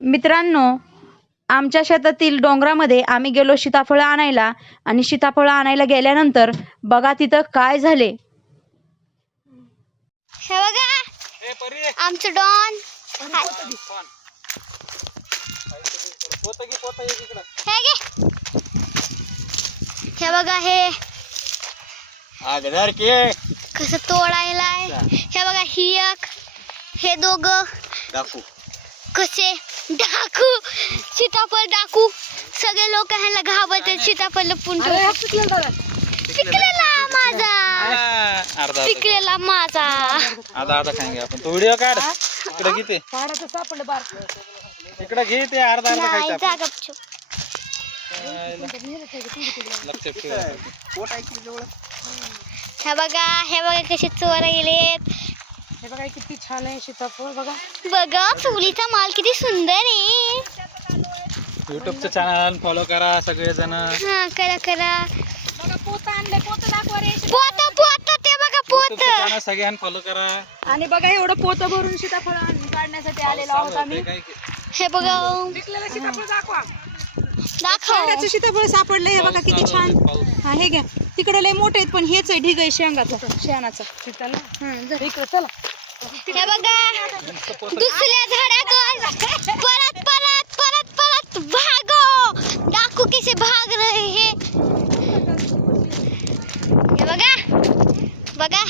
मित्रांनो आमच्या शेतातील डोंगरामध्ये आम्ही गेलो सीताफळं आणायला आणि सीताफळं आणायला गेल्यानंतर बघा तिथं काय झाले. हे बघा आमचं डॉन. हे हे बघा हे. कसं तोडायला हे बघा ही एक. हे दोघ. कसे? डाकू सीताफळ डाकू. सगळे लोक ह्याला घाबरतात सीताफळ लपून. पिकलेला माझा. अर्धा पिकलेला माझा. आधा आधा खाएंगे आपण. तो व्हिडिओ काढ. इकडे इकडे घे ते अर्धा अर्धा नाही खायचं जा गपचूप लक्ष ठेव. हे बघा हे बघा कसे चोरा गेलेत. बघा किती छान आहे सीताफळ बघा. बघा चुलीचा माल किती सुंदर आहे. युट्यूबचं चॅनल फॉलो करा सगळेजण. हा करा करा. पोत पोत ते बघा पोत. चॅनल सगळ्यांना फॉलो करा. आणि बघा एवढं पोतं भरून सीताफळ काढण्यासाठी आलेलो आहोत आम्ही. हे बघा. दाखव. शेंगाचं सीताफळ सापडलं हे बघा किती छान. हा हे घ्या. तिकडे लय मोठे आहेत पण हेच आहे ढिग आहे शेंगाचं. शेणाचं इकडे चला. हे बघा दुसऱ्या झाडाकडे परत परत परत परत भागो. डाकू कसे भाग रहे हे? हे बघा बघा.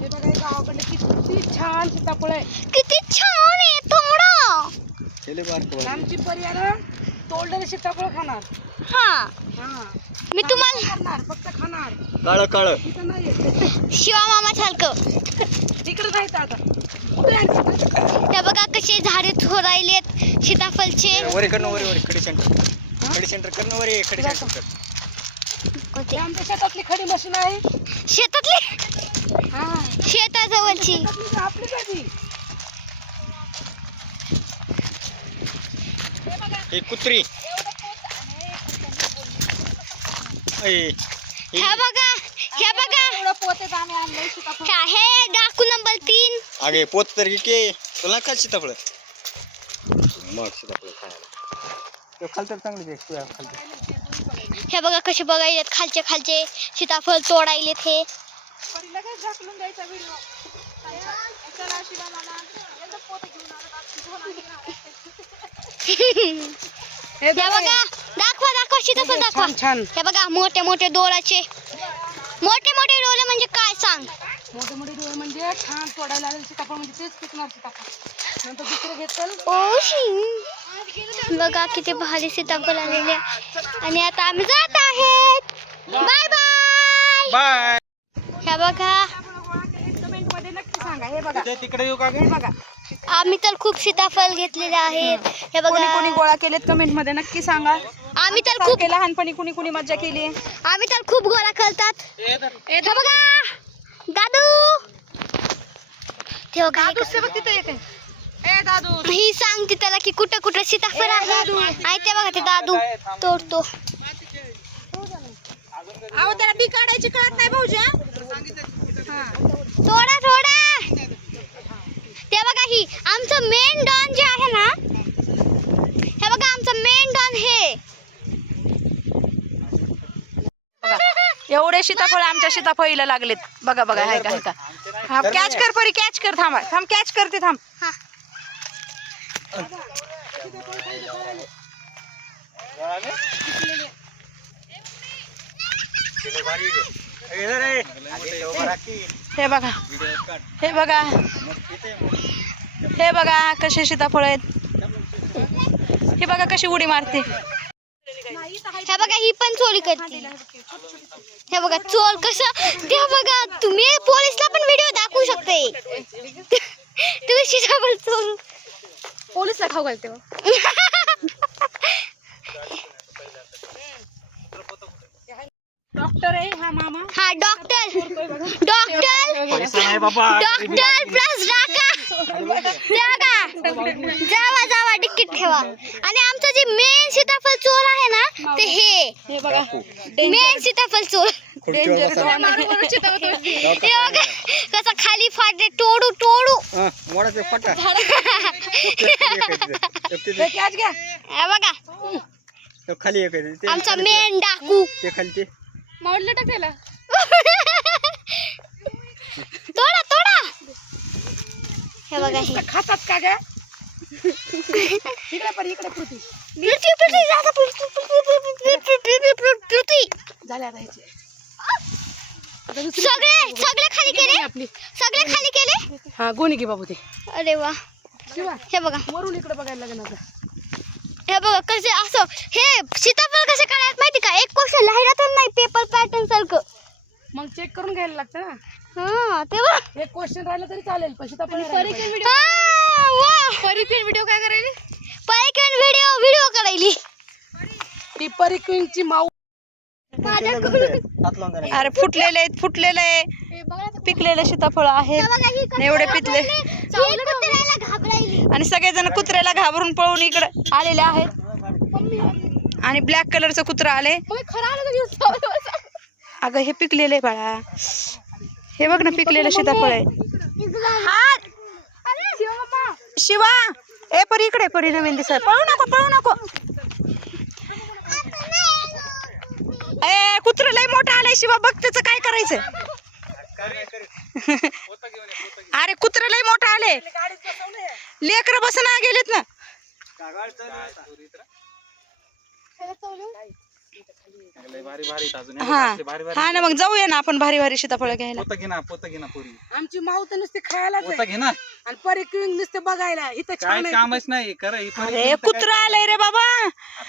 हे बघा हे गावाकडे किती छान सीताफळ आहे. किती छान आहे आमची सीताफळ खाणार. हा. हा. मी तुम्हाला खाणार फक्त खाणार. काळ काळ. शिवा मामा सारखं तिकडे जायचं आता. कुठे आहे? हे बघा कसे झाडे थोरायलेत सीताफळचे. वरी कडनं वरी वरी खडी सेंटर खडी सेंटर कडनं वरी खडी सेंटर कर हे कोणते? आमच्या शेतातली खडी मशीन आहे. शेतातली? हा. शेताजवळची. शेतातली आपली कधी ही कुत्री. ऐ, हे बघा हे? बघा एवढं पोते आम्ही आणलंय सीताफळ हे आहे डाकू नंबर तीन? अगे पोत तर के तुला काय सीताफळ मग सीताफळ खायला तो खालतर चांगली घे तुझ्या खालतर हे बघा कसे बघायलेत खालचे खालचे। सीताफळ तोडायलेत हे परीला काय झाकलून द्यायचा व्हिडिओ चला शिला मामा एकदा पोते घेऊन आलो हे बघा दाखवा दाखवा सीताफळ दाखवा। छान हे बघा मोठे मोठे डोळाचे मोठे मोठे डोळे म्हणजे काय सांग? मोठे मोठे डोळे म्हणजे छान तोडायला आलेले सीताफळ म्हणजे तेच पिकणार सीताफळ नंतर दुसरं घेतल. Oh she. बघा किती भारी सीताफळ आलेले. आणि आता आम्ही जात आहेत. बाय बाय बाय हे बघा. कमेंटमध्ये नक्की सांगा हे बघा. तिकडे येऊ का गे? हे बघा. आम्ही तर खूप सीताफळ घेतलेले आहेत. हे कोणी कोणी बघा गोळा केलेत कमेंटमध्ये नक्की सांगा. आम्ही तर खूप लहानपणी कुणी कुणी मज्जा केली? आम्ही तर खूप गोळा करतात हे बघा! दादू! हे ए दादू! ही सांगते त्याला की कुठं कुठं सीताफळ आहे? ते बघा ते दादू तोडतो. अहो त्याला बी काढायची कळत नाही भाऊजी हा? थोडा थोडा! ते बघा ही आमचं मेन डॉन जे आहे ना हे बघा आमचं मेन डॉन हे. एवढे सीताफळ आमच्या सीताफळीला लागलेत. बघा बघा हाय का हाय का? हा कॅच कर परी कॅच कर थांबा थांब कॅच करते थांब. हा. हे बघा हे बघा. हे बघा कसे सीताफळ आहेत. हे बघा कशी उडी मारते. हे बघा ही पण चोरी करते. हे बघा चोर कसं ते बघा तुम्ही पोलिसला पण व्हिडिओ दाखवू शकते. चोर पोलिसला खाऊ घालते हो. डॉक्टर आहे हा मामा. हा डॉक्टर. डॉक्टर. पैसा नाही बाबा. डॉक्टर प्लस जावा जावा तिकीट ठेवा. आणि आमचं जे मेन सीताफळ चोर आहे ना ते हे. हे बघा. मेन सीताफळ चोर. कसा खाली फाटे तोडू तोडू हा, मोडाचे फटा हे बघा. आमचा मेन डाकू. ते खाली ते. मावडलं टाक हे बघा हे. खातात का ग? इकडे पण इकडे पृथ्वी पृथ्वी पृथ्वी पृथ्वी पृथ्वी पृथ्वी पृथ्वी झाल्या आता ह्याचे. सगळे सगळे खाली केले? आपली. सगळे खाली केले? हा गोणी घे बाबू ते. अरे वा. शिवा. हे बघा. वरून इकडे बघायला लागेल आता. हे बघा कसे असं हे सीताफळ कसे काढायला माहिती का? एक क्वेश्चन लिहायला नाही पेपर पॅटर्न सारखं. मग चेक करून घ्यायला लागतं ना. हा एक क्वेश्चन राहिलं तरी चालेल पण सीताफळ व्हिडिओ काय करायली? Video video करायली. ती परिक्वीनची माऊ हात लावून द्या अरे फुटलेले आहेत फुटलेले आहे. पिकलेले सीताफळ आहेत. आणि एवढे पिकले. घाबरायली. आणि सगळेजण कुत्र्याला घाबरून पळून इकडे आलेले आहेत. आणि ब्लॅक कलरचं कुत्रा आले. अगं हे पिकलेले बाळा. हे बघ ना पिकलेलं सीताफळ आहे. शिवा ए परी इकडे परी नवीन दिसत. पळू नको पळू नको. ए कुत्र लय मोठं आलंय शिवा बघ त्याचं काय करायचं. अरे कुत्र लय मोठं आले लेकर बसना गेलेत ना. भारी भारी अजून. हा. हा ना मग जाऊया ना आपण भारी भारी सीताफळ घ्यायला. पोतं घे ना पोतं घे ना पोरी. आमची माऊ तर नुसते खायलाच पोतं घे ना. आणि परिक्विंग नुसते बघायला इथं काय छान आहे. कामच नाही कर ही पोरी अरे कुत्र आलंय रे बाबा.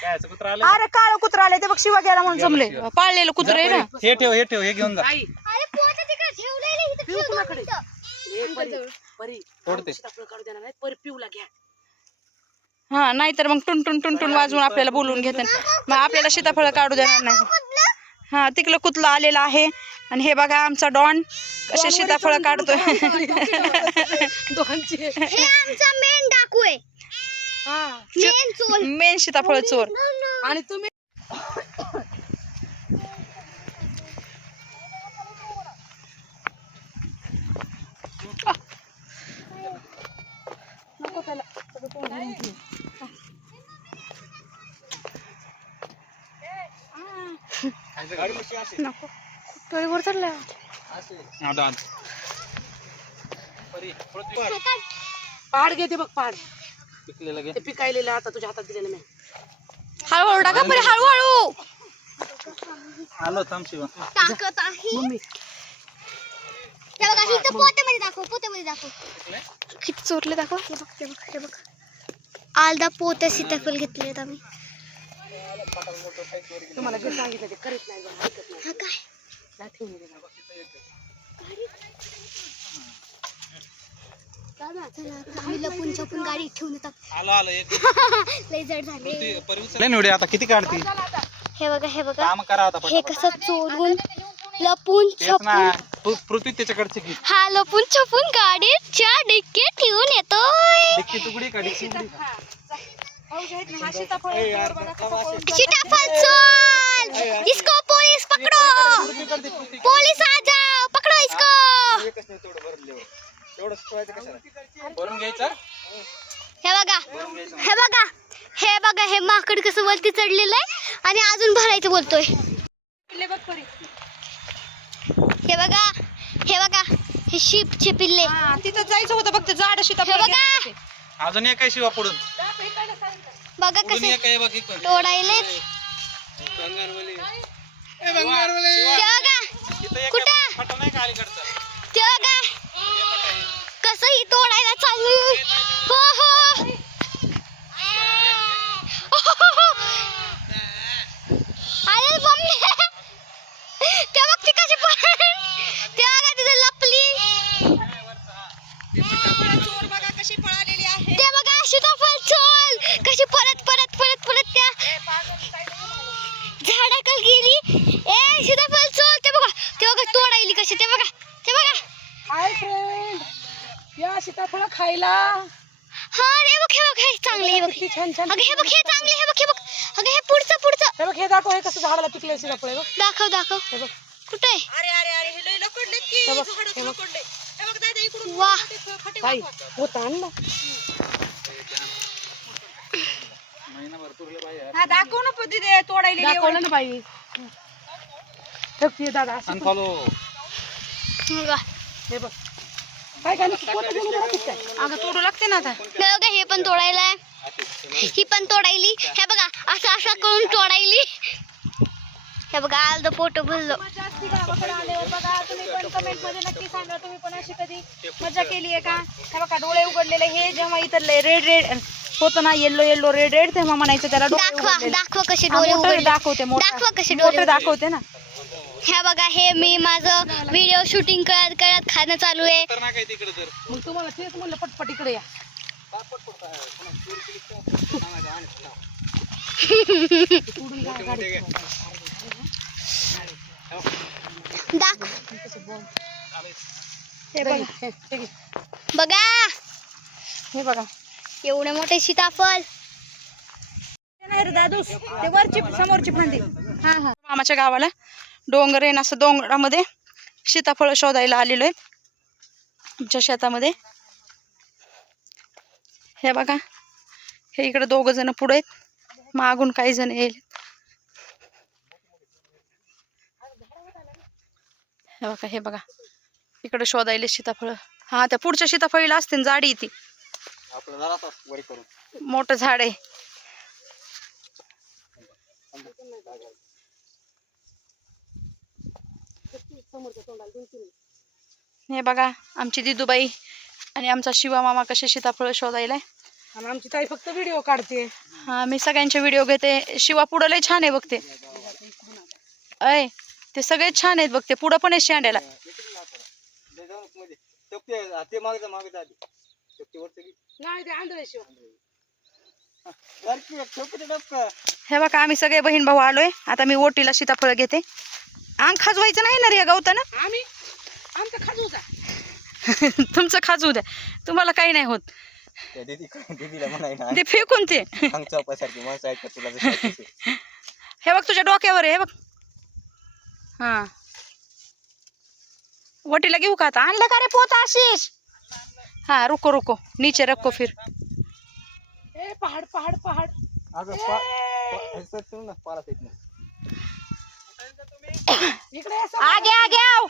काय कुत्रं आलं अरे काळ कुत्र आलंय ते बघ शिवा गेला म्हणून जमले. पाळलेलं कुत्र आहे ना. हे ठेव हे ठेव हे घेऊन जा. आई. अरे पोट तिकडे ठेवलेले इथं ठेव कुणाकडे? इथं. परी. परी तोडते. सीताफळ काढू देणार नाही. परी पिऊला घ्या. हा नाहीतर मग टुन टुन टुन टुन वाजवून आपल्याला बोलवून घेतात मग आपल्याला सीताफळ काढू देणार नाही. हा तिकडं कुतलं आलेलं आहे. आणि हे बघा आमचा डॉन कसे सीताफळ काढतोय. हे मेन डाकू आहे हा. मेन चोल मेन सीताफळ चोर. आणि तुम्ही गाडी कशी नको. डान. परी, पळती. पहाड घेते बघ घे. ते पिकायलेलं आता तुझ्या हातात दिलेलं मी. हळूहळू टाका पहिले हळूहळू. आलो थांब शिवा. टाकत आहे. मम्मी. पोत्यामध्ये दाखव पोत्यामध्ये दाखव. किती चोरले दाखव. हे बघ हे बघ हे बघ. आलदा पोते सीताफळ घेतलेत आम्ही. तुम्हाला जे सांगितलं ते करीत नाही बघ, ऐकत नाही. हा काय? जा ठेवून दे बाबा. चला आता आम्ही लपून छपून गाडी ठेवून येतात. आलो आलो एक लय जड झाले. लय निवडे आता किती काढती हे बघा हे बघा. काम करा आता हे. कसं चोरून लपून छपून. पृथ्वी त्याच्याकडचे घे. हा लपून छपून गाडीच्या डिक्की ठेवून येतोय. डिक्की तुकडी का डिक्की सीताफळ चोल! इसको पुलिस पकड़ो. पुलिस आ जाओ पकड़ो इसको! भरून घ्यायचं? हे बघा हे बघा हे बघा हे माकड कसं वरती चढलेलं आहे आणि अजून भरायचं बोलतोय. हे बघा हे बघा हे शिप पिल्ले हा, तिथं जायचं होतं फक्त झाड सीताफळ हे बघा. अजून एक शिवा पुढून. बघा कसे. तोडायले. कसं ही तोडायला चालू? हो हो. बघ किती छान छान। अगं हे बघ हे चांगले हे बघ हे बघ. अगं हे पुढचं पुढचं. हे बघ हे दाखव हे कसं झाडाला पिकलंय सीताफळ हे बघ. दाखव दाखव. हे बघ. कुठे अरे अरे अरे हे लय लकडलेत की हे बघ, हे बघ. लकडले हे बघ दादा इकडून वा. फटे ताई वाकवा. होता आणला हा दाखव ना पती दे तोडायला दाखवलं ना बाई. हे दादा असं पण- बघा. हे बघ. काय काय नुसतं काय? अगं तोडू लागते ना आता. हे बघा हे पण तोडायला. ही पण तोडायली. हे बघा असं असं करून तोडायली. हे बघा अर्ध पोट भरलं. जास्ती गावाकडे आल्यावर. बघा तुम्ही पण कमेंटमध्ये नक्की सांगा. तुम्ही पण अशी कधी मजा केली आहे का? हे बघा डोळे उघडलेले. हे जेव्हा इथं रेड रेड होतं ना येल्लो येल्लो रेड रेड तेव्हा म्हणायचं त्याला डोळे दाखवा. दाखवा कसे हा, डोळे उघडले. दाखवते मोठं. दाखवा कसे मोठं डोळे दाखवते ना. हे बघा हे मी माझं व्हिडिओ शूटिंग करत करत खाणं चालू आहे. मग तुम्हाला तेच म्हणलं पटपट इकडे या. हे बघा हे. बघा. एवढे मोठे सीताफळ. ते नाही रे दादूस ते वरची समोरची फांदी. हा हा. मामाच्या गावाला डोंगर आहे ना असं डोंगरामध्ये सीताफळ शोधायला आलेलो आहे. आमच्या शेतामध्ये. हे बघा. हे इकडे दोघ जण पुढे आहेत. मागून काही जण येईल. हे बघा हे बघा. इकडे शोधायले सीताफळ. हा त्या पुढच्या सीताफळीला असते ना जाडी ती. मोठं झाड आहे. हे बघा आमची दिदूबाई आणि आमचा शिवा मामा कसे सीताफळ शोधायला आणि आमची ताई फक्त व्हिडिओ काढते. हा मी सगळ्यांचे व्हिडिओ घेते. शिवा पुढं लय छान आहे बघते अय ते सगळे छान आहेत बघते पुढं पण आहे शेंड्याला. नाही ते आंधळे शिव. हे बघा आम्ही सगळे बहीण भाऊ आलोय. आता मी ओटीला सीताफळ घेते. अंग खाजवायचं नाही ना रे गवतानं? आम्ही? आमचा खाजूचा तुमचं खाजवू द्या. तुम्हाला काही नाही होत. त्या दीदी दीदीला म्हणाय ना. ते फेकून ते अंग चौपासारखी माणसं ऐकतात तुला जशी ऐकायची. हे बघ तुझ्या डोक्यावर आहे हे बघ. हा. वटीला घेऊ का आता? आणलं का रे पोत आशिष? हा रुको रुको. नीचे रखो फिर. ए पहाड पहाड पहाड. अगं पा पा- हे सर ठेवू ना पारात येत नाही. इकडे ये समोर. आगे आगे आव.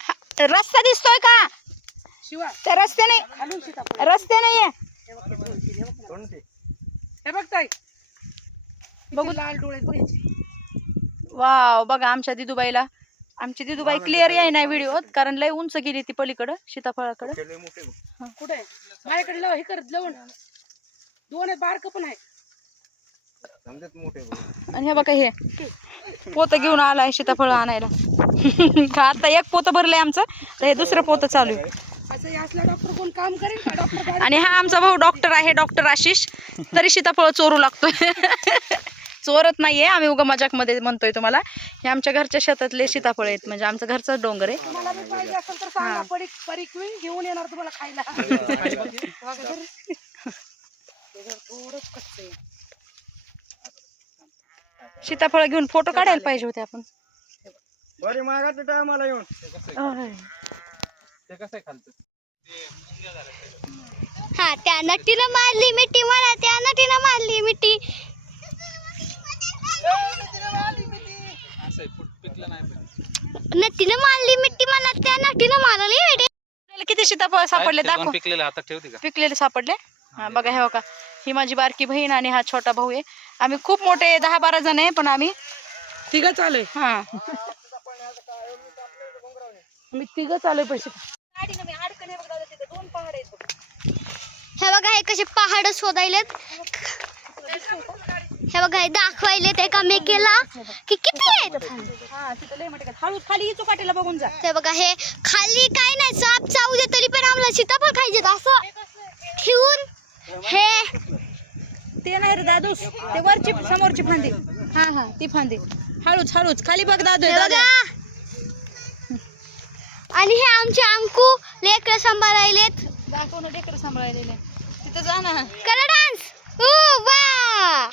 हा, रस्ता दिसतोय का? रस्ते नाही. रस्ते नाहीये. हे बघ ताई. बघू. बघू. लाल डोळे वाव बघा आमच्या दिदूबाईला. आमची दिदूबाई क्लिअर आहे नाही व्हिडिओत कारण लय उंच गेली ती पलीकडं सीताफळाकडं. ते लय मोठे बघ. कुठे? माझ्याकडे लाव हे कर लवण दोन बारक पण आहे समजत मोठे बघ. आणि हे बघा हे. पोत घेऊन आलाय सीताफळ आणायला. आता एक पोत भरलंय आमचं. तर हे दुसरं पोत चालू आहे. असं हे असला डॉक्टर कोण काम करेल का? डॉक्टर आणि हा आमचा भाऊ डॉक्टर आहे डॉक्टर आशिष. तरी सीताफळ चोरू लागतोय. चोरत नाहीये आम्ही उगा मजाकमध्ये म्हणतोय तुम्हाला. हे आमच्या घरच्या शेतातले सीताफळ आहेत म्हणजे आमचं घरचं डोंगर आहे. तुम्हाला बी पाहिजे असेल तर सांगा परीक परीक होईल घेऊन येणार तुम्हाला खायला. थोडंच कच्चं आहे. सीताफळ घेऊन फोटो काढायला पाहिजे होते आपण. बरे मागायचं टायमाला येऊन. अय. ते कसं खालचं? हा त्या नटीनं मारली मिठी मला त्या नटीनं मारली मिठी. नटीनं मारली मिठी. मला त्या नटीनं मारली मिठी. आपल्याला किती सीताफळ सापडले? दाखव. पिकलेले हातात ठेवते का? पिकलेले सापडले? हा बघा हे बघा. ही माझी बारकी बहीण आणि हा छोटा भाऊ आहे. आम्ही खूप मोठे दहा बारा जण आहे पण आम्ही तिघं चालू आहे हा. मी तिघं चालू आहे पैसे. हे बघा हे कसे पहाड शोधायलेत. हे बघा हे दाखवायलेत एका मेकेला. की किती आहेत? हा खाली चुकाटीला बघून जा. ते बघा हे खाली काय नाही साप चावू दे तरी पण आम्हाला सीताफळ खायचे असं ठेवून. हे. ते नाही रे दादूस ते वरची समोरची फांदी. हा हा ती फांदी. हळूच हळूच. खाली बघ दादू दादा. बघा. आणि हे आमचे अंकू लेकर सांभाळायलेत. दाखव ना डेकर सांभाळलेले तिथं जा ना. करा डान्स. हो, वा.